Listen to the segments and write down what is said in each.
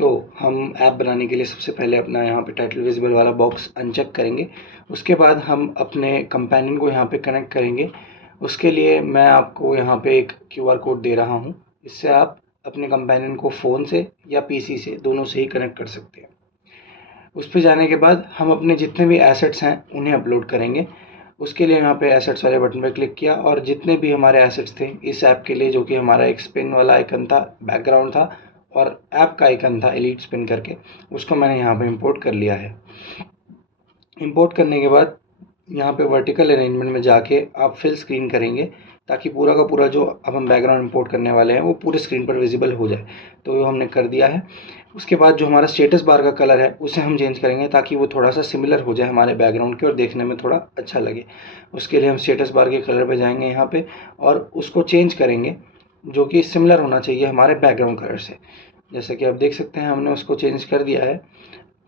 तो हम ऐप बनाने के लिए सबसे पहले अपना यहाँ पे टाइटल विजिबल वाला बॉक्स अनचेक करेंगे। उसके बाद हम अपने कंपेनियन को यहाँ पे कनेक्ट करेंगे। उसके लिए मैं आपको यहाँ पे एक QR कोड दे रहा हूँ। इससे आप अपने कंपेनियन को फ़ोन से या PC से, दोनों से ही कनेक्ट कर सकते हैं। उस पे जाने के बाद हम अपने जितने भी एसेट्स हैं उन्हें अपलोड करेंगे। उसके लिए यहाँ पे एसेट्स वाले बटन पर क्लिक किया और जितने भी हमारे एसेट्स थे इस ऐप के लिए, जो कि हमारा एक स्पिन वाला आइकन था, बैकग्राउंड था और ऐप का आइकन था एलीट स्पिन करके, उसको मैंने यहाँ पे इंपोर्ट कर लिया है। इंपोर्ट करने के बाद यहाँ पे वर्टिकल अरेंजमेंट में जाके आप फिल स्क्रीन करेंगे ताकि पूरा का पूरा जो अब हम बैकग्राउंड इंपोर्ट करने वाले हैं वो पूरे स्क्रीन पर विजिबल हो जाए। तो वो हमने कर दिया है। उसके बाद जो हमारा स्टेटस बार का कलर है उसे हम चेंज करेंगे ताकि वो थोड़ा सा सिमिलर हो जाए हमारे बैकग्राउंड के और देखने में थोड़ा अच्छा लगे। उसके लिए हम स्टेटस बार के कलर पे जाएंगे यहाँ पे और उसको चेंज करेंगे, जो कि सिमिलर होना चाहिए हमारे बैकग्राउंड कलर से। जैसा कि आप देख सकते हैं हमने उसको चेंज कर दिया है।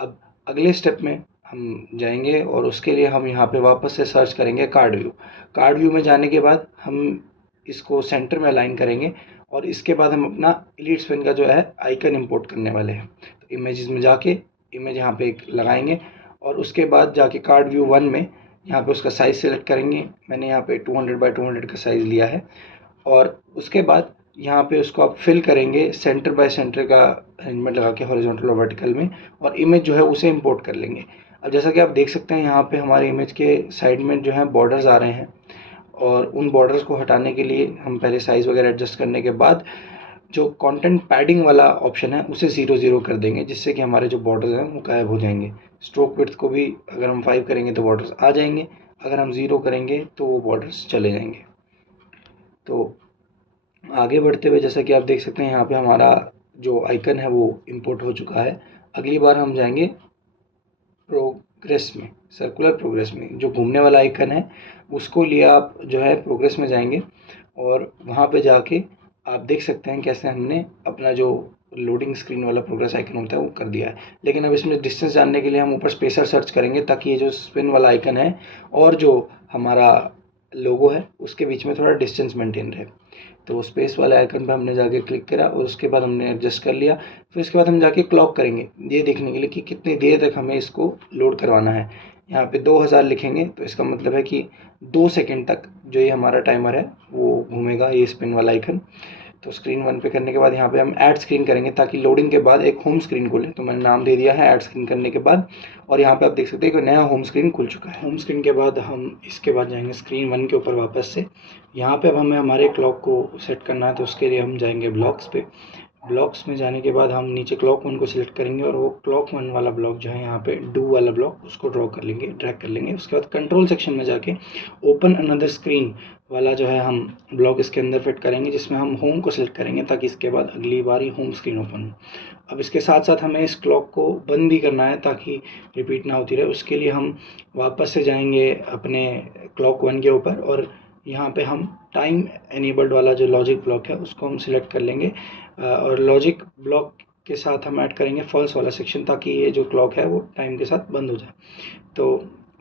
अब अगले स्टेप में हम जाएंगे और उसके लिए हम यहाँ पे वापस से सर्च करेंगे कार्ड व्यू। कार्ड व्यू में जाने के बाद हम इसको सेंटर में अलाइन करेंगे और इसके बाद हम अपना एलीट स्पिन का जो है आइकन इंपोर्ट करने वाले हैं। तो इमेजेस में जाके इमेज यहाँ पे एक लगाएंगे और उसके बाद जाके कार्ड व्यू 1 में यहाँ पे उसका साइज़ सेलेक्ट करेंगे। मैंने यहाँ पे 200 बाई 200 का साइज़ लिया है और उसके बाद यहाँ पे उसको आप फिल करेंगे सेंटर बाय सेंटर का अरेंजमेंट लगा के हॉरिजॉन्टल और वर्टिकल में, और इमेज जो है उसे इंपोर्ट कर लेंगे। अब जैसा कि आप देख सकते हैं यहाँ पे हमारे इमेज के साइड में जो है बॉर्डर्स आ रहे हैं और उन बॉर्डर्स को हटाने के लिए हम पहले साइज़ वगैरह एडजस्ट करने के बाद जो कंटेंट पैडिंग वाला ऑप्शन है उसे 0 कर देंगे, जिससे कि हमारे जो बॉर्डर्स हैं वो गायब हो जाएंगे। स्ट्रोक विड्थ को भी अगर हम 5 करेंगे तो बॉर्डर्स आ जाएंगे, अगर हम 0 करेंगे तो वो बॉर्डर्स चले जाएंगे। तो आगे बढ़ते हुए जैसा कि आप देख सकते हैं यहाँ पे हमारा जो आइकन है वो इंपोर्ट हो चुका है। अगली बार हम जाएंगे प्रोग्रेस में, सर्कुलर प्रोग्रेस में जो घूमने वाला आइकन है उसको लिए आप जो है प्रोग्रेस में जाएंगे और वहाँ पे जाके आप देख सकते हैं कैसे हमने अपना जो लोडिंग स्क्रीन वाला प्रोग्रेस आइकन होता है वो कर दिया है। लेकिन अब इसमें डिस्टेंस जानने के लिए हम ऊपर स्पेसर सर्च करेंगे ताकि ये जो स्पिन वाला आइकन है और जो हमारा लोगो है उसके बीच में थोड़ा डिस्टेंस मेंटेन रहे। तो स्पेस वाले आइकन पे हमने जाके क्लिक करा और उसके बाद हमने एडजस्ट कर लिया। फिर उसके बाद हम जाके क्लॉक करेंगे ये देखने के लिए कि कितनी देर तक हमें इसको लोड करवाना है। यहाँ पे 2000 लिखेंगे तो इसका मतलब है कि 2 सेकंड तक जो ये हमारा टाइमर है वो घूमेगा ये स्पिन वाला आइकन। तो स्क्रीन 1 पे करने के बाद यहाँ पे हम ऐड स्क्रीन करेंगे ताकि लोडिंग के बाद एक होम स्क्रीन खुले। तो मैंने नाम दे दिया है ऐड स्क्रीन करने के बाद, और यहाँ पे आप देख सकते हैं कि नया होम स्क्रीन खुल चुका है। होम स्क्रीन के बाद हम इसके बाद जाएंगे स्क्रीन 1 के ऊपर वापस से। यहाँ पे अब हमें हमारे क्लॉक को सेट करना है तो उसके लिए हम जाएंगे ब्लॉक्स पे। ब्लॉक्स में जाने के बाद हम नीचे क्लॉक 1 को सिलेक्ट करेंगे और वो क्लॉक 1 वाला ब्लॉक जो है यहाँ पे डू वाला ब्लॉक उसको ड्रॉ कर लेंगे, ड्रैग कर लेंगे। उसके बाद कंट्रोल सेक्शन में जाके ओपन अनदर स्क्रीन वाला जो है हम ब्लॉक इसके अंदर फिट करेंगे, जिसमें हम होम को सिलेक्ट करेंगे ताकि इसके बाद अगली बार ही होम स्क्रीन ओपन हो। अब इसके साथ साथ हमें इस क्लॉक को बंद भी करना है ताकि रिपीट ना होती रहे। उसके लिए हम वापस से जाएंगे अपने क्लॉक 1 के ऊपर और यहाँ पे हम टाइम एनेबल्ड वाला जो लॉजिक ब्लॉक है उसको हम सिलेक्ट कर लेंगे और लॉजिक ब्लॉक के साथ हम ऐड करेंगे फॉल्स वाला सेक्शन ताकि ये जो क्लॉक है वो टाइम के साथ बंद हो जाए। तो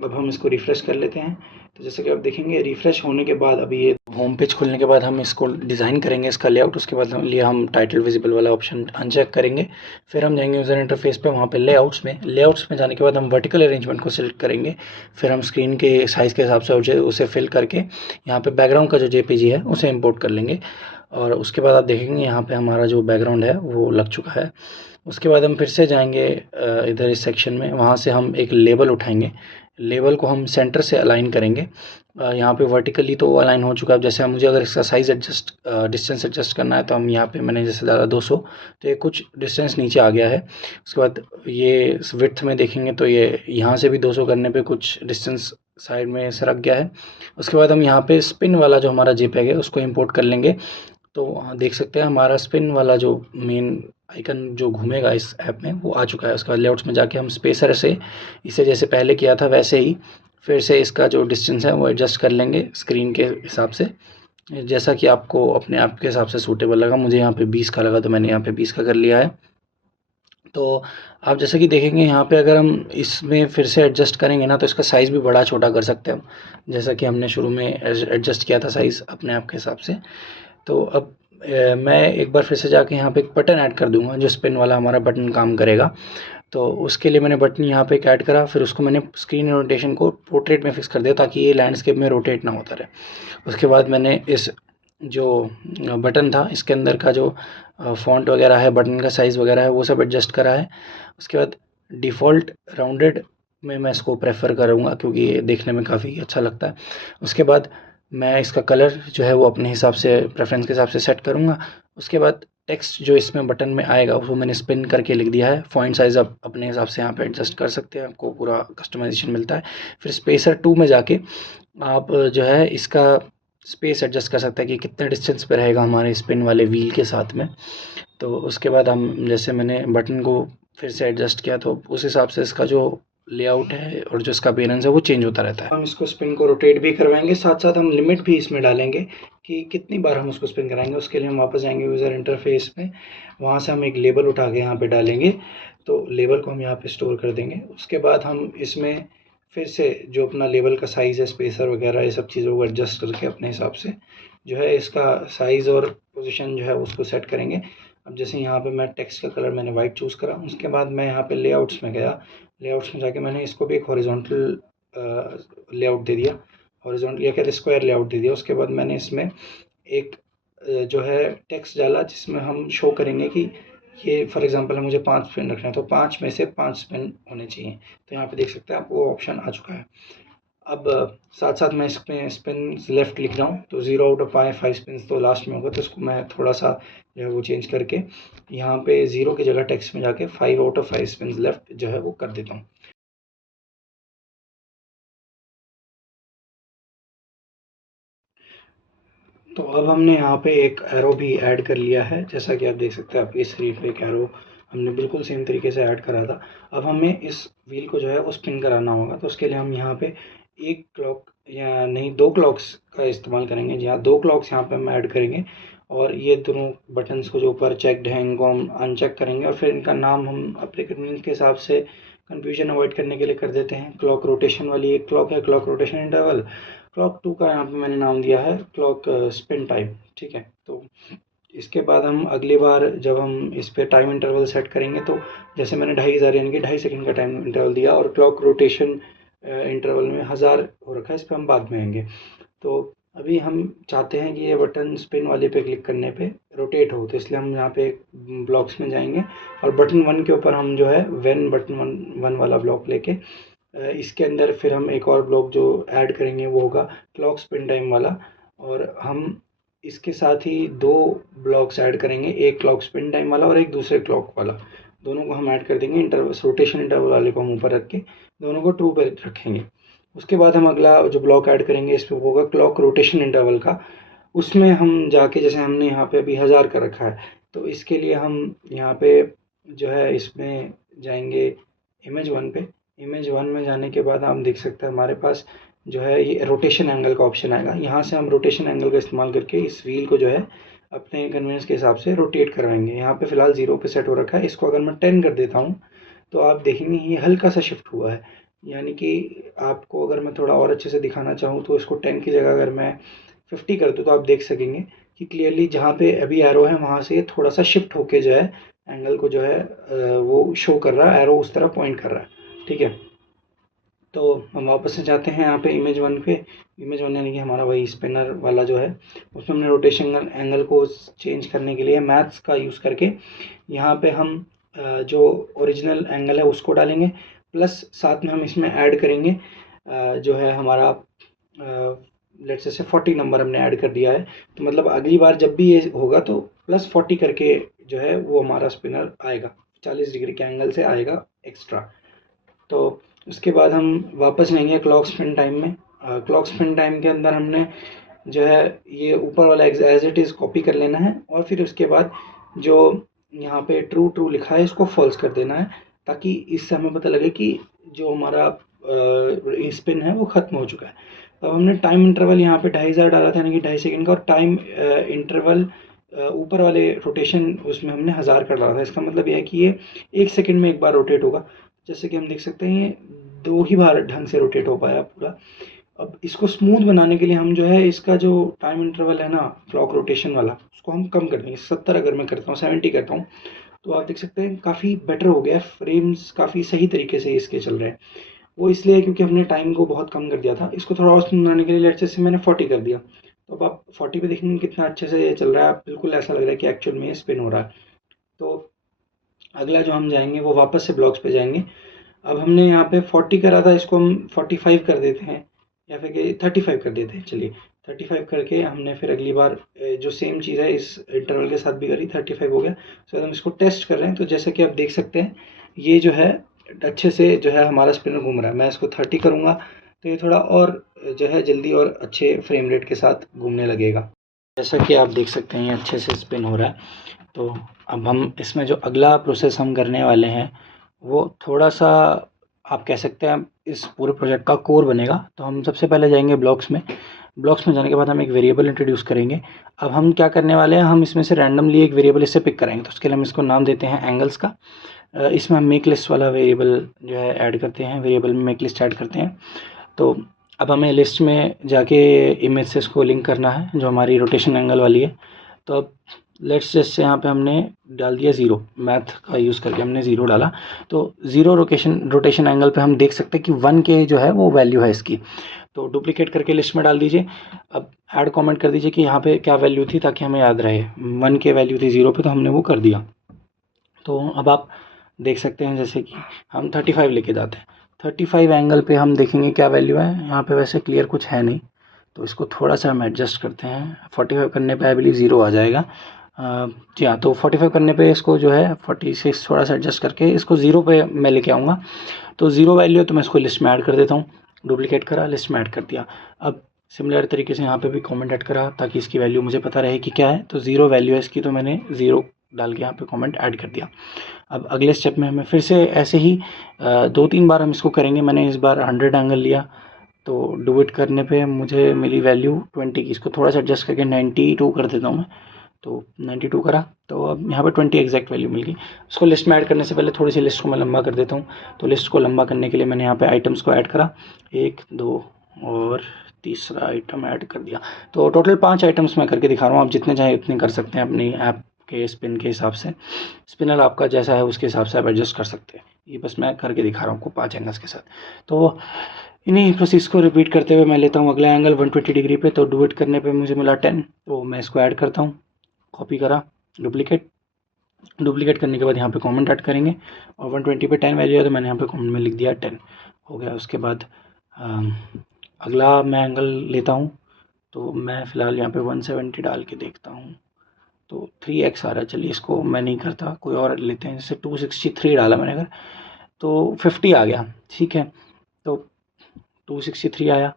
अब हम इसको रिफ़्रेश कर लेते हैं। तो जैसे कि आप देखेंगे रिफ़्रेश होने के बाद अभी ये होम पेज खुलने के बाद हम इसको डिज़ाइन करेंगे इसका लेआउट। उसके बाद हम टाइटल विजिबल वाला ऑप्शन अनचेक करेंगे। फिर हम जाएंगे यूज़र इंटरफेस पे, वहाँ पे लेआउट्स में जाने के बाद हम वर्टिकल अरेंजमेंट को सिलेक्ट करेंगे। फिर हम स्क्रीन के साइज़ के हिसाब से उसे फिल करके यहाँ पे बैकग्राउंड का जो JPG है उसे इम्पोर्ट कर लेंगे और उसके बाद आप देखेंगे यहाँ पे हमारा जो बैकग्राउंड है वो लग चुका है। उसके बाद हम फिर से जाएंगे इधर इस सेक्शन में, वहाँ से हम एक लेबल उठाएंगे। लेबल को हम सेंटर से अलाइन करेंगे। यहाँ पे वर्टिकली तो अलाइन हो चुका है। जैसे मुझे अगर इसका साइज़ डिस्टेंस एडजस्ट करना है तो हम यहाँ पे मैंने जैसे डाला 200, तो ये कुछ डिस्टेंस नीचे आ गया है। उसके बाद ये विड्थ में देखेंगे तो ये यहाँ से भी 200 करने पे कुछ डिस्टेंस साइड में सरक गया है। उसके बाद हम यहाँ पे स्पिन वाला जो हमारा JPEG है उसको इम्पोर्ट कर लेंगे। तो देख सकते हैं हमारा स्पिन वाला जो मेन आइकन जो घूमेगा इस ऐप में वो आ चुका है। उसके बाद लेआउट्स में जाके हम स्पेसर से इसे जैसे पहले किया था वैसे ही फिर से इसका जो डिस्टेंस है वो एडजस्ट कर लेंगे स्क्रीन के हिसाब से, जैसा कि आपको अपने आप के हिसाब से सूटेबल लगा। मुझे यहाँ पे 20 का लगा तो मैंने यहाँ पे 20 का कर लिया है। तो आप जैसा कि देखेंगे यहाँ पे अगर हम इसमें फिर से एडजस्ट करेंगे ना तो इसका साइज़ भी बड़ा छोटा कर सकते हैं हम, जैसा कि हमने शुरू में एडजस्ट किया था साइज़ अपने आप के हिसाब से। तो अब मैं एक बार फिर से जाके यहाँ पे एक बटन ऐड कर दूंगा, जो स्पिन वाला हमारा बटन काम करेगा। तो उसके लिए मैंने बटन यहाँ पे एक ऐड करा, फिर उसको मैंने स्क्रीन रोटेशन को पोर्ट्रेट में फिक्स कर दिया ताकि ये लैंडस्केप में रोटेट ना होता रहे। उसके बाद मैंने इस जो बटन था इसके अंदर का जो फ़ॉन्ट वगैरह है, बटन का साइज़ वगैरह है, वो सब एडजस्ट करा है। उसके बाद डिफ़ॉल्ट राउंडेड में मैं इसको प्रेफर करूँगा क्योंकि ये देखने में काफ़ी अच्छा लगता है। उसके बाद मैं इसका कलर जो है वो अपने हिसाब से प्रेफरेंस के हिसाब से सेट करूँगा। उसके बाद टेक्स्ट जो इसमें बटन में आएगा वो मैंने स्पिन करके लिख दिया है। फ़ॉन्ट साइज़ आप अपने हिसाब से यहाँ पे एडजस्ट कर सकते हैं, आपको पूरा कस्टमाइजेशन मिलता है। फिर स्पेसर 2 में जाके आप जो है इसका स्पेस एडजस्ट कर सकते हैं कि कितने डिस्टेंस पे रहेगा हमारे स्पिन वाले व्हील के साथ में। तो उसके बाद हम जैसे मैंने बटन को फिर से एडजस्ट किया तो उस हिसाब से इसका जो लेआउट है और जो इसका अपीयरेंस है वो चेंज होता रहता है। हम इसको स्पिन को रोटेट भी करवाएंगे, साथ साथ हम लिमिट भी इसमें डालेंगे कि कितनी बार हम उसको स्पिन कराएंगे। उसके लिए हम वापस जाएंगे यूज़र इंटरफेस में, वहाँ से हम एक लेबल उठा के यहाँ पे डालेंगे। तो लेबल को हम यहाँ पे स्टोर कर देंगे। उसके बाद हम इसमें फिर से जो अपना लेबल का साइज़ है, स्पेसर वगैरह ये सब चीज़ों को एडजस्ट करके अपने हिसाब से जो है इसका साइज़ और पोजीशन जो है उसको सेट करेंगे। अब जैसे यहाँ पे मैं टेक्स्ट का कलर मैंने वाइट चूज़ करा, उसके बाद मैं यहाँ पे लेआउट्स में गया। लेआउट्स में जाके मैंने इसको भी एक हॉरिजॉन्टल लेआउट दे दिया, हॉरिजॉन्टल या कहते स्क्वायर लेआउट दे दिया। उसके बाद मैंने इसमें एक जो है टेक्स्ट डाला जिसमें हम शो करेंगे कि ये फॉर एग्जांपल मुझे 5 स्पिन रखना है तो 5 में से 5 स्पिन होने चाहिए। तो यहाँ पे देख सकते हैं आप वो ऑप्शन आ चुका है। अब साथ साथ मैं इसमें स्पिन लेफ़्ट लिख रहा हूँ तो 0 आउट ऑफ 5 स्पिन्स तो लास्ट में होगा, तो इसको मैं थोड़ा सा जो है वो चेंज करके यहाँ पे 0 की जगह टेक्स्ट में जाके 5 आउट ऑफ 5 स्पिन्स लेफ़्ट जो है वो कर देता हूँ। तो अब हमने यहाँ पे एक एरो भी ऐड कर लिया है, जैसा कि आप देख सकते हैं आपकी स्क्रीन पे एक एरो हमने बिल्कुल सेम तरीके से ऐड करा था। अब हमें इस व्हील को जो है वो स्पिन कराना होगा, तो उसके लिए हम यहाँ पे एक क्लॉक या नहीं 2 क्लॉक्स का इस्तेमाल करेंगे। जी हाँ, 2 क्लॉक्स यहाँ पे हम ऐड करेंगे और ये दोनों बटन्स को जो ऊपर चेक्ड हैं इनको हम अनचेक करेंगे और फिर इनका नाम हम अपने कन्वीनियंस के हिसाब से कन्फ्यूजन अवॉइड करने के लिए कर देते हैं। क्लॉक रोटेशन वाली एक क्लॉक है, क्लॉक रोटेशन इंटरवल। क्लॉक 2 का यहाँ पे मैंने नाम दिया है क्लॉक स्पिन टाइम, ठीक है। तो इसके बाद हम अगली बार जब हम इस पे टाइम इंटरवल सेट करेंगे तो जैसे मैंने 2,500 यानी कि 2.5 सेकंड का टाइम इंटरवल दिया और क्लॉक रोटेशन इंटरवल में 1000 हो रखा है, इस पर हम बाद में आएंगे। तो अभी हम चाहते हैं कि ये बटन स्पिन वाले पे क्लिक करने पे रोटेट हो, तो इसलिए हम यहाँ पे ब्लॉक्स में जाएंगे और बटन 1 के ऊपर हम जो है व्हेन बटन 1 वाला ब्लॉक लेके इसके अंदर फिर हम एक और ब्लॉक जो ऐड करेंगे वो होगा क्लॉक स्पिन टाइम वाला। और हम इसके साथ ही 2 ब्लॉक्स ऐड करेंगे, एक क्लॉक स्पिन टाइम वाला और एक दूसरे क्लॉक वाला। दोनों को हम ऐड कर देंगे, इंटरवल रोटेशन इंटरवल वाले को हम ऊपर रख के दोनों को ट्रू पे रखेंगे। उसके बाद हम अगला जो ब्लॉक ऐड करेंगे इस पे होगा क्लॉक रोटेशन इंटरवल का। उसमें हम जाके जैसे हमने यहाँ पे अभी 1000 का रखा है, तो इसके लिए हम यहाँ पे जो है इसमें जाएंगे इमेज 1 पे। इमेज 1 में जाने के बाद हम देख सकते हैं हमारे पास जो है ये रोटेशन एंगल का ऑप्शन आएगा। यहाँ से हम रोटेशन एंगल का इस्तेमाल करके इस व्हील को जो है अपने कन्वीनियंस के हिसाब से रोटेट करवाएंगे। यहाँ पे फ़िलहाल 0 पे सेट हो रखा है, इसको अगर मैं 10 कर देता हूँ तो आप देखेंगे ये हल्का सा शिफ्ट हुआ है। यानी कि आपको अगर मैं थोड़ा और अच्छे से दिखाना चाहूँ तो इसको 10 की जगह अगर मैं 50 कर दूँ तो आप देख सकेंगे कि क्लियरली जहाँ पे अभी एरो है वहाँ से थोड़ा सा शिफ्ट होके जो है एंगल को जो है वो शो कर रहा है, एरो उस तरह पॉइंट कर रहा है, ठीक है। तो हम वापस से जाते हैं यहाँ पे इमेज 1 पे। इमेज 1 यानी कि हमारा वही स्पिनर वाला जो है उसमें हमने रोटेशन एंगल को चेंज करने के लिए मैथ्स का यूज़ करके यहाँ पे हम जो ओरिजिनल एंगल है उसको डालेंगे, प्लस साथ में हम इसमें ऐड करेंगे जो है हमारा लेट्स से 40 नंबर हमने ऐड कर दिया है। तो मतलब अगली बार जब भी ये होगा तो +40 करके जो है वो हमारा स्पिनर आएगा, 40 डिग्री के एंगल से आएगा एक्स्ट्रा। तो उसके बाद हम वापस जाएंगे क्लॉक स्पिन टाइम में। क्लॉक स्पिन टाइम के अंदर हमने जो है ये ऊपर वाला एज इट इज़ कॉपी कर लेना है और फिर उसके बाद जो यहाँ पे ट्रू ट्रू लिखा है इसको फॉल्स कर देना है, ताकि इससे हमें पता लगे कि जो हमारा स्पिन है वो ख़त्म हो चुका है। अब हमने टाइम इंटरवल यहाँ पे 2,500 डाला था यानी कि 2.5 सेकंड का, और टाइम इंटरवल ऊपर वाले रोटेशन उसमें हमने 1000 का डाला था। इसका मतलब यह है कि ये 1 सेकंड में एक बार रोटेट होगा। जैसे कि हम देख सकते हैं ये 2 ही बार ढंग से रोटेट हो पाया पूरा। अब इसको स्मूथ बनाने के लिए हम जो है इसका जो टाइम इंटरवल है ना क्लॉक रोटेशन वाला, उसको हम कम कर देंगे। 70 अगर मैं करता हूँ, 70 करता हूँ, तो आप देख सकते हैं काफ़ी बेटर हो गया है, फ्रेम्स काफ़ी सही तरीके से इसके चल रहे हैं। वो इसलिए है क्योंकि हमने टाइम को बहुत कम कर दिया था। इसको थोड़ा और स्मूथ बनाने के लिए लेट्स से मैंने 40 कर दिया, तो अब आप 40 पे देखेंगे कितना अच्छे से ये चल रहा है, बिल्कुल ऐसा लग रहा है कि एक्चुअल में स्पिन हो रहा है। तो अगला जो हम जाएंगे वो वापस से ब्लॉक्स पे जाएंगे। अब हमने यहाँ पे 40 करा था, इसको हम 45 कर देते हैं, या फिर 35 कर देते हैं। चलिए 35 करके हमने फिर अगली बार जो सेम चीज़ है इस इंटरवल के साथ भी करी, 35 हो गया। तो हम इसको टेस्ट कर रहे हैं, तो जैसे कि आप देख सकते हैं ये जो है अच्छे से जो है हमारा स्पिनर घूम रहा है। मैं इसको 30 करूँगा तो ये थोड़ा और जो है जल्दी और अच्छे फ्रेम रेट के साथ घूमने लगेगा। जैसा कि आप देख सकते हैं ये अच्छे से स्पिन हो रहा है। तो अब हम इसमें जो अगला प्रोसेस हम करने वाले हैं वो थोड़ा सा आप कह सकते हैं इस पूरे प्रोजेक्ट का कोर बनेगा। तो हम सबसे पहले जाएंगे ब्लॉक्स में। ब्लॉक्स में जाने के बाद हम एक वेरिएबल इंट्रोड्यूस करेंगे। अब हम क्या करने वाले हैं, हम इसमें से रैंडमली एक वेरिएबल इससे पिक करेंगे। तो उसके लिए हम इसको नाम देते हैं एंगल्स का। इसमें हम मेक लिस्ट वाला वेरिएबल जो है ऐड करते हैं, वेरिएबल में मेक लिस्ट ऐड करते हैं। तो अब हमें लिस्ट में जाके इमेज से इसको लिंक करना है जो हमारी रोटेशन एंगल वाली है। तो अब लेट्स जैसे यहाँ पे हमने डाल दिया 0, मैथ का यूज़ करके हमने 0 डाला। तो 0 रोटेशन एंगल पे हम देख सकते हैं कि 1 के जो है वो वैल्यू है इसकी। तो डुप्लीकेट करके लिस्ट में डाल दीजिए। अब ऐड कमेंट कर दीजिए कि यहाँ पे क्या वैल्यू थी ताकि हमें याद रहे। 1 के वैल्यू थी 0 पे, तो हमने वो कर दिया। तो अब आप देख सकते हैं जैसे कि हम 35 लेके जाते हैं, 35 एंगल पे हम देखेंगे क्या वैल्यू है। यहाँ पे वैसे क्लियर कुछ है नहीं, तो इसको थोड़ा सा हम एडजस्ट करते हैं। 45 करने पे आई बिलीव 0 आ जाएगा। जी हाँ, तो 45 करने पे इसको जो है 46 थोड़ा सा एडजस्ट करके इसको 0 पे मैं लेके आऊँगा। तो 0 वैल्यू है तो मैं इसको लिस्ट में ऐड कर देता हूँ। डुप्लीकेट करा, लिस्ट में ऐड कर दिया। अब सिमिलर तरीके से यहाँ पे भी कमेंट ऐड करा ताकि इसकी वैल्यू मुझे पता रहे कि क्या है। तो 0 वैल्यू है इसकी, तो मैंने 0 डाल के यहाँ पे कमेंट ऐड कर दिया। अब अगले स्टेप में हमें फिर से ऐसे ही 2-3 बार हम इसको करेंगे। मैंने इस बार 100 एंगल लिया, तो डू इट करने पे मुझे मिली वैल्यू 20 की। इसको थोड़ा सा एडजस्ट करके 92 कर देता हूँ मैं। तो 92 करा, तो अब यहाँ पे 20 एग्जैक्ट वैल्यू मिल गई। उसको लिस्ट में ऐड करने से पहले थोड़ी सी लिस्ट को मैं लंबा कर देता हूँ। तो लिस्ट को लंबा करने के लिए मैंने यहाँ पे आइटम्स को ऐड करा, 1, 2 और तीसरा आइटम ऐड कर दिया। तो टोटल 5 आइटम्स मैं करके दिखा रहा हूँ। आप जितने चाहें उतने कर सकते हैं अपनी ऐप के स्पिन के हिसाब से। स्पिनर आपका जैसा है उसके हिसाब से आप एडजस्ट कर सकते हैं। ये बस मैं करके दिखा रहा हूँ आपको 5 एंगल्स के साथ। तो इन्हीं प्रोसेस को रिपीट करते हुए मैं लेता हूँ अगला एंगल 120 डिग्री पे। तो डू इट करने पे मुझे मिला 10, तो मैं इसको ऐड करता हूँ। कॉपी करा, डुप्लीकेट करने के बाद यहाँ पे कमेंट ऐड करेंगे, और 120 पे 10 वैल्यू है तो मैंने यहाँ पे कमेंट में लिख दिया 10 हो गया। उसके बाद अगला मैं एंगल लेता हूँ। तो मैं फ़िलहाल यहाँ पे 170 डाल के देखता हूँ, तो 3x आ रहा है। चलिए इसको मैं नहीं करता, कोई और लेते हैं। जैसे 263 डाला मैंने अगर, तो 50 आ गया। ठीक है, तो 263 आया।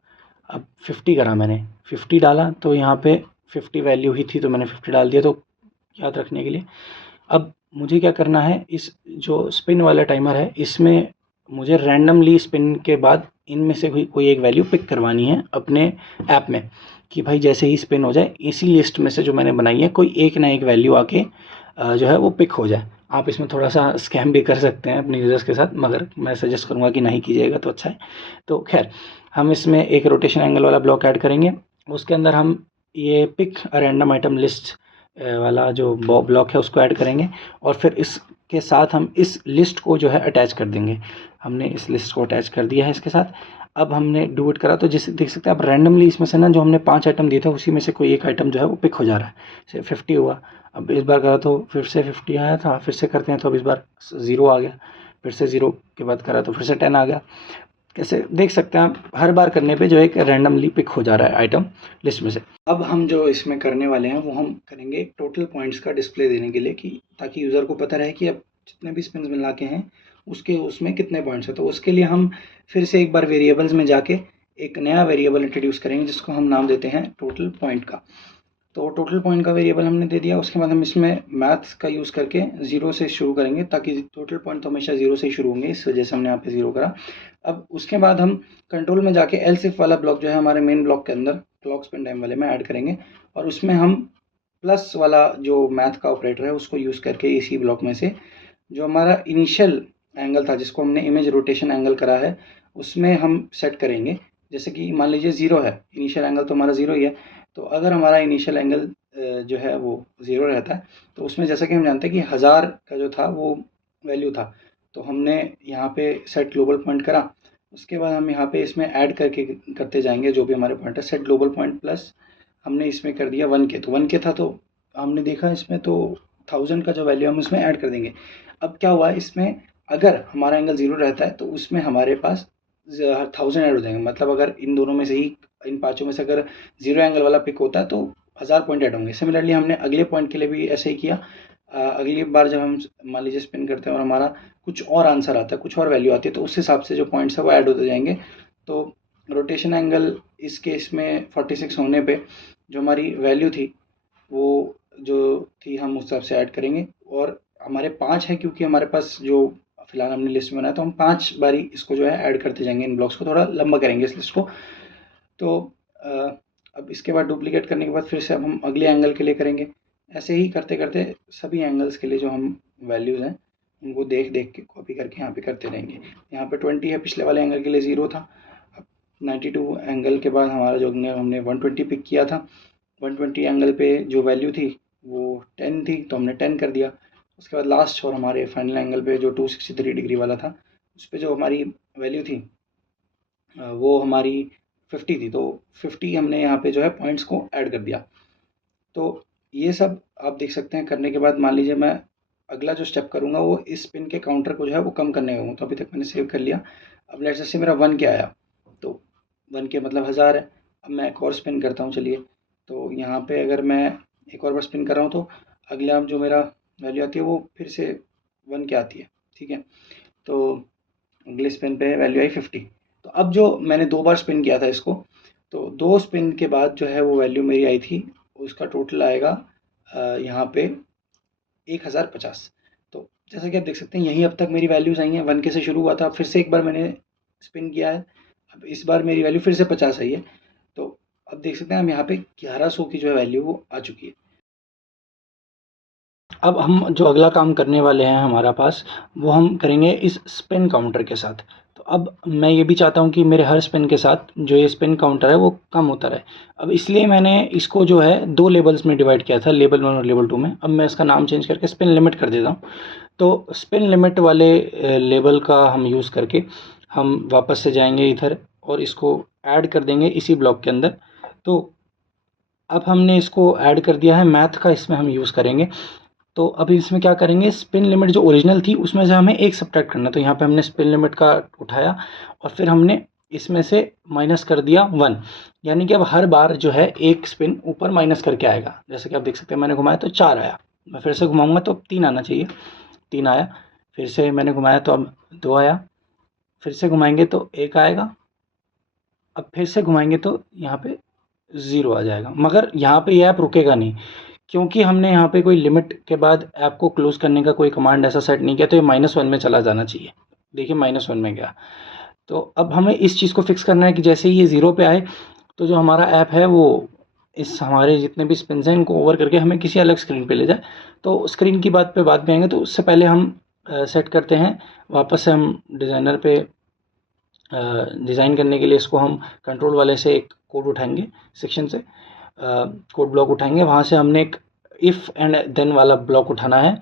अब 50 करा मैंने, 50 डाला, तो यहाँ पे 50 वैल्यू ही थी तो मैंने 50 डाल दिया। तो याद रखने के लिए अब मुझे क्या करना है, इस जो स्पिन वाला टाइमर है इसमें मुझे रैंडमली स्पिन के बाद इनमें से कोई एक वैल्यू पिक करवानी है अपने ऐप में, कि भाई जैसे ही स्पिन हो जाए इसी लिस्ट में से जो मैंने बनाई है कोई एक ना एक वैल्यू आके जो है वो पिक हो जाए। आप इसमें थोड़ा सा स्कैम भी कर सकते हैं अपने यूज़र्स के साथ, मगर मैं सजेस्ट करूँगा कि नहीं कीजिएगा तो अच्छा है। तो खैर, हम इसमें एक रोटेशन एंगल वाला ब्लॉक ऐड करेंगे। उसके अंदर हम ये पिक रैंडम आइटम लिस्ट वाला जो ब्लॉक है उसको ऐड करेंगे, और फिर इसके साथ हम इस लिस्ट को जो है अटैच कर देंगे। हमने इस लिस्ट को अटैच कर दिया है इसके साथ। अब हमने डू इट करा, तो जैसे देख सकते हैं आप रैंडमली इसमें से ना जो हमने 5 आइटम दिए थे उसी में से कोई एक आइटम जो है वो पिक हो जा रहा है। जैसे 50 हुआ, अब इस बार करा तो फिर से 50 आया था, फिर से करते हैं तो अब इस बार 0 आ गया, फिर से 0 के बाद करा तो फिर से 10 आ गया। कैसे देख सकते हैं आप, हर बार करने पे जो एक रैंडमली पिक हो जा रहा है आइटम लिस्ट में से। अब हम जो इसमें करने वाले हैं वो हम करेंगे टोटल पॉइंट्स का डिस्प्ले देने के लिए, कि ताकि यूज़र को पता रहे कि अब जितने भी स्पिन्स मिला के हैं उसके उसमें कितने पॉइंट्स हैं। तो उसके लिए हम फिर से एक बार वेरिएबल्स में जाके एक नया वेरिएबल इंट्रोड्यूस करेंगे जिसको हम नाम देते हैं टोटल पॉइंट का। तो टोटल पॉइंट का वेरिएबल हमने दे दिया। उसके बाद हम इसमें मैथ्स का यूज़ करके 0 से शुरू करेंगे, ताकि टोटल पॉइंट तो हमेशा 0 से ही शुरू होंगे, इस वजह से हमने यहाँ पे 0 करा। अब उसके बाद हम कंट्रोल में जाके एल्स इफ वाला ब्लॉक जो है हमारे मेन ब्लॉक के अंदर क्लॉक स्पिन टाइम वाले में ऐड करेंगे, और उसमें हम प्लस वाला जो मैथ का ऑपरेटर है उसको यूज़ करके इसी ब्लॉक में से जो हमारा इनिशियल एंगल था जिसको हमने इमेज रोटेशन एंगल करा है उसमें हम सेट करेंगे। जैसे कि मान लीजिए 0 है, इनिशियल एंगल तो हमारा 0 ही है। तो अगर हमारा इनिशियल एंगल जो है वो 0 रहता है, तो उसमें जैसा कि हम जानते हैं कि 1000 का जो था वो वैल्यू था, तो हमने यहाँ पे सेट ग्लोबल पॉइंट करा। उसके बाद हम यहाँ पे इसमें ऐड करके करते जाएंगे जो भी हमारे पॉइंट है, सेट ग्लोबल पॉइंट प्लस हमने इसमें कर दिया 1 के, तो 1 के था तो हमने देखा इसमें तो 1000 का जो वैल्यू हम इसमें ऐड कर देंगे। अब क्या हुआ इसमें, अगर हमारा एंगल 0 रहता है तो उसमें हमारे पास 1000 ऐड हो जाएंगे, मतलब अगर इन दोनों में से ही, इन पाँचों में से अगर 0 एंगल वाला पिक होता है तो 1000 पॉइंट ऐड होंगे। सिमिलरली हमने अगले पॉइंट के लिए भी ऐसे ही किया। अगली बार जब हम मान लीजिए स्पिन करते हैं और हमारा कुछ और आंसर आता है, कुछ और वैल्यू आती है, तो उस हिसाब से जो पॉइंट्स है वो ऐड होते जाएंगे। तो रोटेशन एंगल इस केस में 46 होने पे जो हमारी वैल्यू थी वो जो थी हम उस हिसाब से ऐड करेंगे। और हमारे 5 है क्योंकि हमारे पास जो फिलहाल हमने लिस्ट में बनाया, तो हम 5 बारी इसको जो है ऐड करते जाएंगे, इन ब्लॉक्स को थोड़ा लंबा करेंगे इस लिस्ट को। तो अब इसके बाद डुप्लीकेट करने के बाद फिर से अब हम अगले एंगल के लिए करेंगे। ऐसे ही करते करते सभी एंगल्स के लिए जो हम वैल्यूज़ हैं उनको देख देख के कॉपी करके यहाँ पे करते रहेंगे। यहाँ पे 20 है, पिछले वाले एंगल के लिए 0 था। अब 92 एंगल के बाद हमारा जो हमने 120 पिक किया था, 120 एंगल पे जो वैल्यू थी वो 10 थी, तो हमने 10 कर दिया। उसके बाद लास्ट और हमारे फाइनल एंगल पे जो 263 डिग्री वाला था, उस पर जो हमारी वैल्यू थी वो हमारी 50 थी, तो 50 हमने यहाँ पे जो है पॉइंट्स को ऐड कर दिया। तो ये सब आप देख सकते हैं। करने के बाद मान लीजिए मैं अगला जो स्टेप करूँगा वो इस स्पिन के काउंटर को जो है वो कम करने का हूँ। तो अभी तक मैंने सेव कर लिया। अब लेट्स से मेरा 1 के आया, तो 1 के मतलब 1000 है। अब मैं एक और स्पिन करता हूँ, चलिए। तो यहाँ पे अगर मैं एक और बार स्पिन कर रहा हूँ तो अगला जो मेरा वैल्यू आती है वो फिर से 1 के आती है, ठीक है। तो अगले स्पिन पे वैल्यू आई 50। तो अब जो मैंने 2 बार स्पिन किया था इसको, तो 2 स्पिन के बाद जो है वो वैल्यू मेरी आई थी, उसका टोटल आएगा यहाँ पे 1050। तो जैसा कि आप देख सकते हैं यहीं अब तक मेरी वैल्यूज़ आई हैं। 1 के से शुरू हुआ था, फिर से एक बार मैंने स्पिन किया है, अब इस बार मेरी वैल्यू फिर से 50 आई है। तो अब देख सकते हैं हम यहाँ पे 1100 की जो है वैल्यू वो आ चुकी है। अब हम जो अगला काम करने वाले हैं हमारा पास, वो हम करेंगे इस स्पिन काउंटर के साथ। तो अब मैं ये भी चाहता हूँ कि मेरे हर स्पिन के साथ जो ये स्पिन काउंटर है वो कम होता रहे। अब इसलिए मैंने इसको जो है 2 लेबल्स में डिवाइड किया था, लेबल 1 और लेबल 2 में। अब मैं इसका नाम चेंज करके स्पिन लिमिट कर देता हूँ। तो स्पिन लिमिट वाले लेबल का हम यूज़ करके हम वापस से जाएंगे इधर और इसको ऐड कर देंगे इसी ब्लॉक के अंदर। तो अब हमने इसको ऐड कर दिया है, मैथ का इसमें हम यूज़ करेंगे। तो अभी इसमें क्या करेंगे, स्पिन लिमिट जो ओरिजिनल थी उसमें से हमें एक सब्ट्रैक्ट करना है। तो यहाँ पे हमने स्पिन लिमिट का उठाया और फिर हमने इसमें से माइनस कर दिया 1, यानी कि अब हर बार जो है एक स्पिन ऊपर माइनस करके आएगा। जैसे कि आप देख सकते हैं मैंने घुमाया तो 4 आया, मैं फिर से घुमाऊंगा तो 3 आना चाहिए, 3 आया। फिर से मैंने घुमाया तो अब 2 आया, फिर से घुमाएंगे तो 1 आएगा, अब फिर से घुमाएंगे तो यहाँ पे 0 आ जाएगा। मगर यहाँ पे ये ऐप रुकेगा नहीं, क्योंकि हमने यहाँ पे कोई लिमिट के बाद ऐप को क्लोज़ करने का कोई कमांड ऐसा सेट नहीं किया, तो ये -1 में चला जाना चाहिए। देखिए -1 में गया। तो अब हमें इस चीज़ को फिक्स करना है कि जैसे ही ये 0 पे आए तो जो हमारा ऐप है वो इस हमारे जितने भी स्पिन्स हैं इनको ओवर करके हमें किसी अलग स्क्रीन पे ले जाए। तो स्क्रीन की बात पे बाद में आएंगे, तो उससे पहले हम सेट करते हैं वापस से हम डिज़ाइनर पे। डिज़ाइन करने के लिए इसको हम कंट्रोल वाले से एक कोड उठाएंगे, सेक्शन से कोड ब्लॉक उठाएंगे, वहाँ से हमने एक इफ़ एंड देन वाला ब्लॉक उठाना है।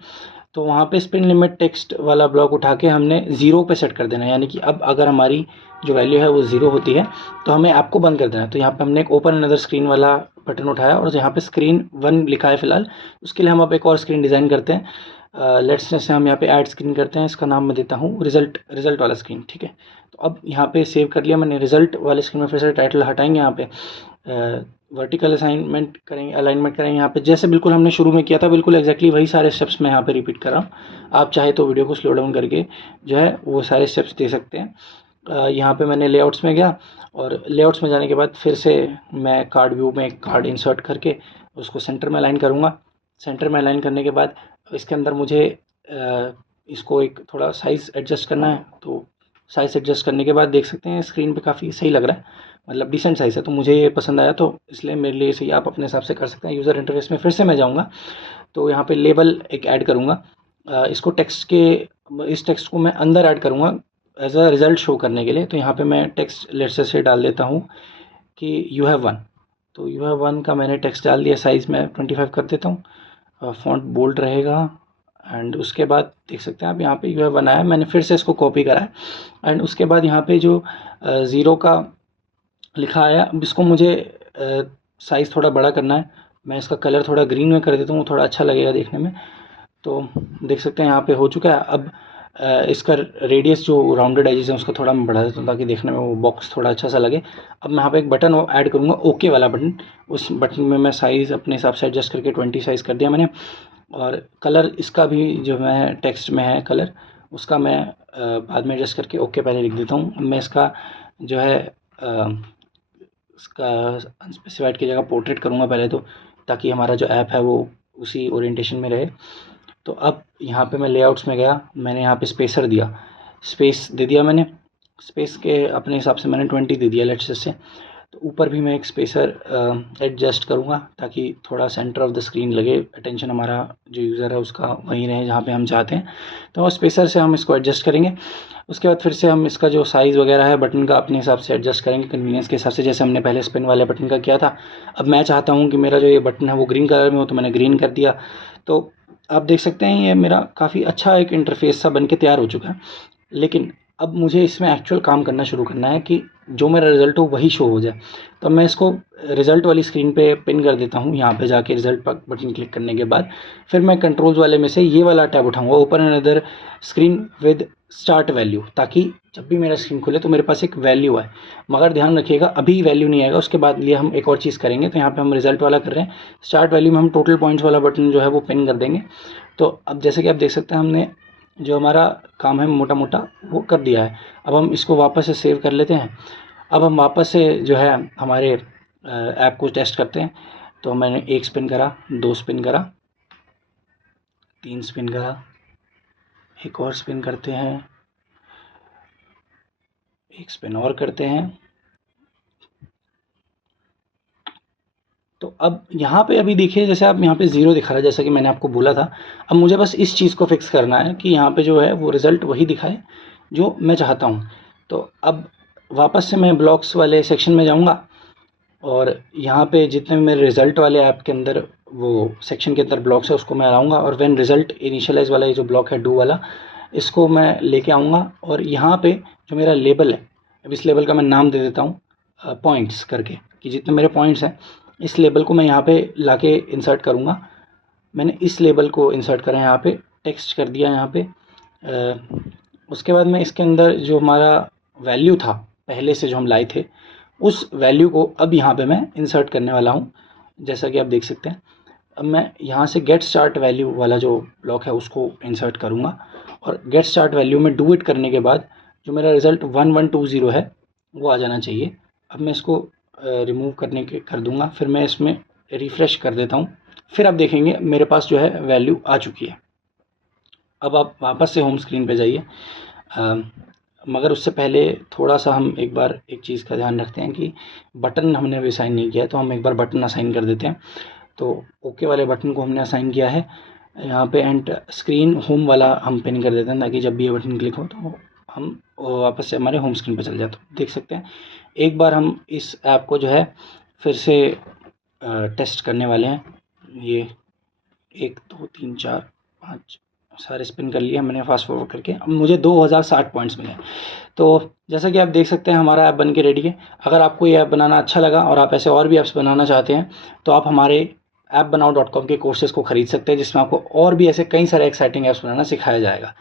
तो वहाँ पे स्पिन लिमिट टेक्स्ट वाला ब्लॉक उठा के हमने 0 पे सेट कर देना है, यानी कि अब अगर हमारी जो वैल्यू है वो 0 होती है तो हमें ऐप को बंद कर देना है। तो यहाँ पे हमने एक ओपन अनदर स्क्रीन वाला बटन उठाया और यहाँ पे स्क्रीन 1 लिखा है फिलहाल, उसके लिए हम अब एक और स्क्रीन डिज़ाइन करते हैं। लेट्स जैसे हम यहाँ पे ऐड स्क्रीन करते हैं, इसका नाम मैं देता हूँ रिजल्ट वाला स्क्रीन, ठीक है। तो अब यहाँ पे सेव कर लिया मैंने रिजल्ट वाले स्क्रीन में, फिर से टाइटल हटाएंगे, यहाँ पे वर्टिकल अलाइनमेंट करेंगे यहाँ पे, जैसे बिल्कुल हमने शुरू में किया था बिल्कुल एग्जैक्टली वही सारे स्टेप्स मैं यहाँ पे रिपीट कर रहा हूँ। आप चाहे तो वीडियो को स्लो डाउन करके जो है वो सारे स्टेप्स दे सकते हैं। यहाँ पे मैंने लेआउट्स में गया और लेआउट्स में जाने के बाद फिर से मैं कार्ड व्यू में एक कार्ड इंसर्ट करके उसको सेंटर में अलाइन करूँगा। सेंटर में अलाइन करने के बाद इसके अंदर मुझे इसको एक थोड़ा साइज़ एडजस्ट करना है। तो साइज़ एडजस्ट करने के बाद देख सकते हैं स्क्रीन पे काफ़ी सही लग रहा है, मतलब डिसेंट साइज़ है। तो मुझे ये पसंद आया, तो इसलिए मेरे लिए सही, आप अपने हिसाब से कर सकते हैं। यूज़र इंटरफेस में फिर से मैं जाऊँगा तो यहाँ पे लेबल एक ऐड करूँगा। इसको टेक्स्ट के इस टेक्स्ट को मैं अंदर ऐड करूँगा, एज अ रिज़ल्ट शो करने के लिए। तो यहाँ पे मैं टेक्स्ट लेट्स से डाल देता हूँ कि यू हैव वन। तो यू हैव वन का मैंने टेक्स्ट डाल दिया, साइज़ मैं 25 कर देता हूँ, फ़ॉन्ट बोल्ड रहेगा। एंड उसके बाद देख सकते हैं आप यहाँ पे यू हैव वन आया, मैंने फिर से इसको कॉपी करा है। एंड उसके बाद यहाँ पे जो 0 का लिखा आया, अब इसको मुझे साइज़ थोड़ा बड़ा करना है। मैं इसका कलर थोड़ा ग्रीन में कर देता हूँ, थोड़ा अच्छा लगेगा देखने में। तो देख सकते हैं यहाँ पे हो चुका है। अब इसका रेडियस जो राउंडेड एजेस है उसको थोड़ा मैं बढ़ा देता हूँ ताकि देखने में वो बॉक्स थोड़ा अच्छा सा लगे। अब मैं यहाँ पे एक बटन ऐड करूँगा, ओके वाला बटन। उस बटन में मैं साइज़ अपने हिसाब से एडजस्ट करके 20 साइज़ कर दिया मैंने। और कलर इसका भी जो मैं टेक्स्ट में है कलर, उसका मैं बाद में एडजस्ट करके ओके पहले लिख देता हूँ। मैं इसका जो है इसका अनस्पेसिफाइड की जगह पोर्ट्रेट करूँगा पहले तो, ताकि हमारा जो ऐप है वो उसी ओरिएंटेशन में रहे। तो अब यहाँ पे मैं लेआउट्स में गया, मैंने यहाँ पे स्पेसर दिया, स्पेस दे दिया मैंने। स्पेस के अपने हिसाब से मैंने 20 दे दिया लेट्स से। तो ऊपर भी मैं एक स्पेसर एडजस्ट करूँगा ताकि थोड़ा सेंटर ऑफ द स्क्रीन लगे, अटेंशन हमारा जो यूज़र है उसका वहीं रहे जहाँ पे हम चाहते हैं। तो स्पेसर से हम इसको एडजस्ट करेंगे। उसके बाद फिर से हम इसका जो साइज़ वगैरह है बटन का अपने हिसाब से एडजस्ट करेंगे, कन्वीनियंस के हिसाब से, जैसे हमने पहले स्पिन वाले बटन का किया था। अब मैं चाहता हूँ कि मेरा जो ये बटन है वो ग्रीन कलर में हो, तो मैंने ग्रीन कर दिया। तो आप देख सकते हैं ये मेरा काफ़ी अच्छा एक इंटरफेस सा बन के तैयार हो चुका है। लेकिन अब मुझे इसमें एक्चुअल काम करना शुरू करना है कि जो मेरा रिज़ल्ट हो वही शो हो जाए। तो मैं इसको रिज़ल्ट वाली स्क्रीन पे पिन कर देता हूँ। यहाँ पे जाके रिज़ल्ट बटन क्लिक करने के बाद फिर मैं कंट्रोल्स वाले में से ये वाला टैब उठाऊँगा, open another screen with start value, ताकि जब भी मेरा स्क्रीन खुले तो मेरे पास एक वैल्यू आए। मगर ध्यान रखिएगा अभी वैल्यू नहीं आएगा, उसके बाद लिए हम एक और चीज़ करेंगे। तो यहाँ पे हम रिज़ल्ट वाला कर रहे हैं, स्टार्ट वैल्यू में हम टोटल पॉइंट्स वाला बटन जो है वो पिन कर देंगे। तो अब जैसे कि आप देख सकते हैं हमने जो हमारा काम है मोटा मोटा वो कर दिया है। अब हम इसको वापस से सेव कर लेते हैं। अब हम वापस से जो है हमारे ऐप को टेस्ट करते हैं। तो मैंने 1 स्पिन करा, 2 स्पिन करा, 3 स्पिन करा, एक और स्पिन करते हैं, 1 स्पिन और करते हैं। तो अब यहाँ पे अभी देखिए जैसे आप यहाँ पे 0 दिखा रहा है, जैसा कि मैंने आपको बोला था। अब मुझे बस इस चीज़ को फिक्स करना है कि यहाँ पे जो है वो रिज़ल्ट वही दिखाए जो मैं चाहता हूँ। तो अब वापस से मैं ब्लॉक्स वाले सेक्शन में जाऊँगा और यहाँ पे जितने भी मेरे रिज़ल्ट वाले ऐप के अंदर वो सेक्शन के अंदर ब्लॉक्स है उसको मैं लाऊँगा। और व्हेन रिज़ल्ट इनिशियलाइज़ वाला ये जो ब्लॉक है डू वाला, इसको मैं लेके आऊँगा। और यहाँ पे जो मेरा लेबल है, अब इस लेबल का मैं नाम दे देता हूँ पॉइंट्स करके, कि जितने मेरे पॉइंट्स हैं इस लेबल को मैं यहाँ पे लाके इंसर्ट करूँगा। मैंने इस लेबल को इंसर्ट करा, यहाँ पे टेक्स्ट कर दिया यहाँ पे। उसके बाद मैं इसके अंदर जो हमारा वैल्यू था पहले से जो हम लाए थे, उस वैल्यू को अब यहाँ पे मैं इंसर्ट करने वाला हूँ, जैसा कि आप देख सकते हैं। अब मैं यहाँ से गेट स्टार्ट वैल्यू वाला जो ब्लॉक है उसको इंसर्ट करूँगा। और गेट स्टार्ट वैल्यू में डू इट करने के बाद जो मेरा रिज़ल्ट 1120 है वो आ जाना चाहिए। अब मैं इसको रिमूव करने के कर दूँगा, फिर मैं इसमें रिफ़्रेश कर देता हूँ। फिर आप देखेंगे मेरे पास जो है वैल्यू आ चुकी है। अब आप वापस से होम स्क्रीन पे जाइए, मगर उससे पहले थोड़ा सा हम एक बार एक चीज़ का ध्यान रखते हैं कि बटन हमने अभी असाइन नहीं किया है, तो हम एक बार बटन असाइन कर देते हैं। तो ओके वाले बटन को हमने असाइन किया है यहाँ पे, एंड स्क्रीन होम वाला हम पिन कर देते हैं ताकि जब भी ये बटन क्लिक हो तो हम वापस से हमारे होम स्क्रीन पर चल जाए। तो देख सकते हैं एक बार हम इस ऐप को जो है फिर से टेस्ट करने वाले हैं। ये 1 2 3 4 5 सारे स्पिन कर लिए मैंने फास्ट फॉरवर्ड करके। अब मुझे 2060 पॉइंट्स मिले। तो जैसा कि आप देख सकते हैं हमारा ऐप बन के रेडी है। अगर आपको ये ऐप बनाना अच्छा लगा और आप ऐसे और भी ऐप्स बनाना चाहते हैं तो आप हमारे appbanao.com के कोर्सेज़ को ख़रीद सकते हैं, जिसमें आपको और भी ऐसे कई सारे एक्साइटिंग ऐप्स बनाना सिखाया जाएगा।